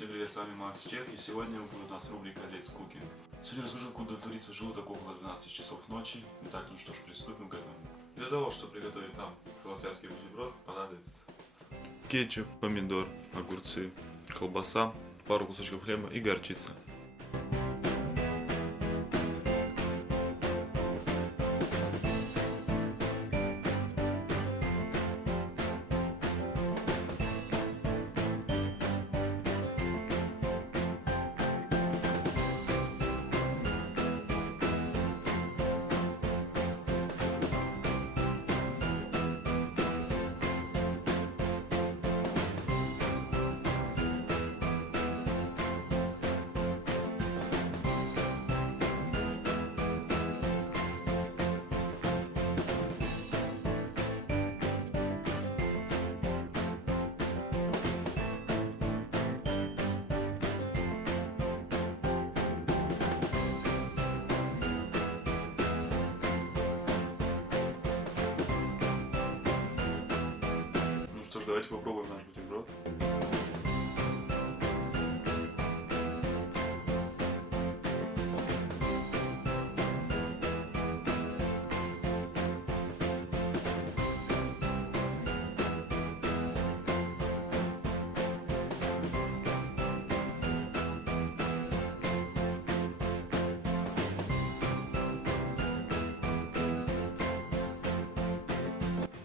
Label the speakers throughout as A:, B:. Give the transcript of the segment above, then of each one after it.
A: Всем привет, с вами Макс Чех, и сегодня будет у нас рубрика Let's Cooking. Сегодня расскажу, как удовлетвориться желудок около 12 часов ночи. Итак, ну что ж, приступим к этому. Для того, чтобы приготовить нам холостяцкий бутерброд, понадобится кетчуп, помидор, огурцы, колбаса, пару кусочков хлеба и горчица. Что давайте попробуем наш бутерброд.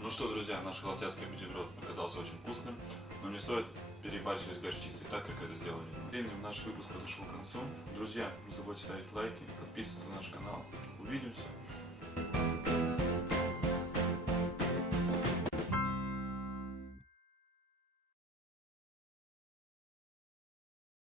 A: Ну что, друзья, наш холостяцкий бутерброд оказался очень вкусным, но не стоит перебарщивать горчицей так, как это сделали. Временем наш выпуск подошел к концу. Друзья, не забудьте ставить лайки, подписываться на наш канал. Увидимся.